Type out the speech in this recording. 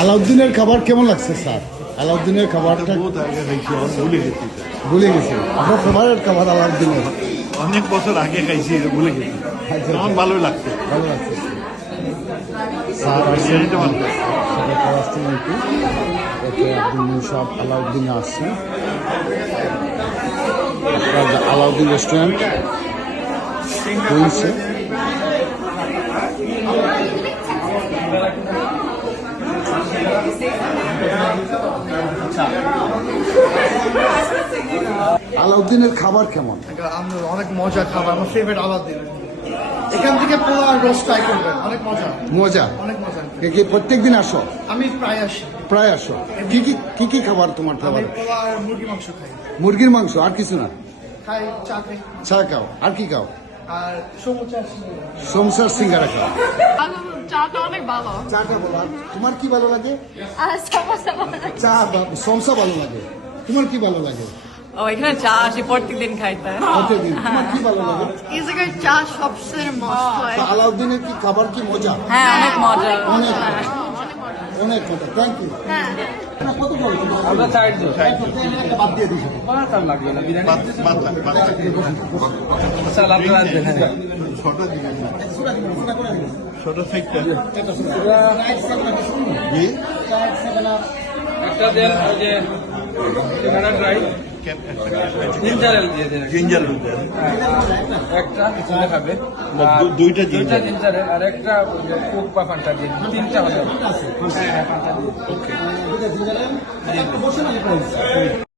আলাউদ্দিনের খাবার কেমন লাগছে স্যার? আলাউদ্দিনের খাবারটা ভুলে গেছি। আপনার ফেভারিট খাবার আলাউদ্দিনের? অনেক বছর আগে খাইছি, ভুলে গেছি। আমার ভালোই লাগছে। ভালো লাগছে স্যার। সব আলাউদ্দিনে আসছেন। আলাউদ্দিন রেস্টুরেন্ট হয়েছে। আলাউদ্দিনের খাবার কেমন? অনেক মজা খাবার, আমার ফেভারিট আলাউদ্দিন। এখান থেকে পোলা আর রোস্ট ট্রাই করবেন, অনেক মজা। মজা? অনেক মজা। কি প্রত্যেকদিন আসো? আমি প্রায় আসি। প্রায় আসো। কি খাবার তোমার আমি খাবার? পোলা আর মুরগি মাংস খাই। মুরগির মাংস, আর কিছু না? খাই, চা খাই। চা খাও, আর কি খাও? আর সমুচা। সমসার সিঙ্গারা খাও। চাটা অনেক ভালো। চাটা বলো। আর তোমার কি ভালো লাগে? সমোসা ভালো লাগে। চা, সমসা ভালো লাগে। তোমার কি ভালো লাগে? ও এখানে চা আসি প্রত্যেকদিন খাইতে। প্রতিদিন। তোমার কি ভালো লাগে? এই জায়গায় চা সবচেয়ে মস্ত হয়। তো আলাউদ্দিনের কি খাবার কি মজা? হ্যাঁ অনেক মজা। অনেক অনেক মজা। Thank you. কত বড়? আমরা চারজন একটা বাদ দিয়ে দিই। বানাতাম লাগবে না বিরিয়ানি স্যার আপনারা আসবেন। হ্যাঁ ছোট থেকে একটা দেন ওই যে ঠিকানা ড্রাই জিঞ্জার এল দিয়ে দেন জিঞ্জার একটা ছেলে খাবে দুইটা দুইটা জিঞ্জার এল আর একটা ওই যে কোক বা ফান্টা দিন, তিনটা হলে হবে। হ্যাঁ ফান্টা দিন।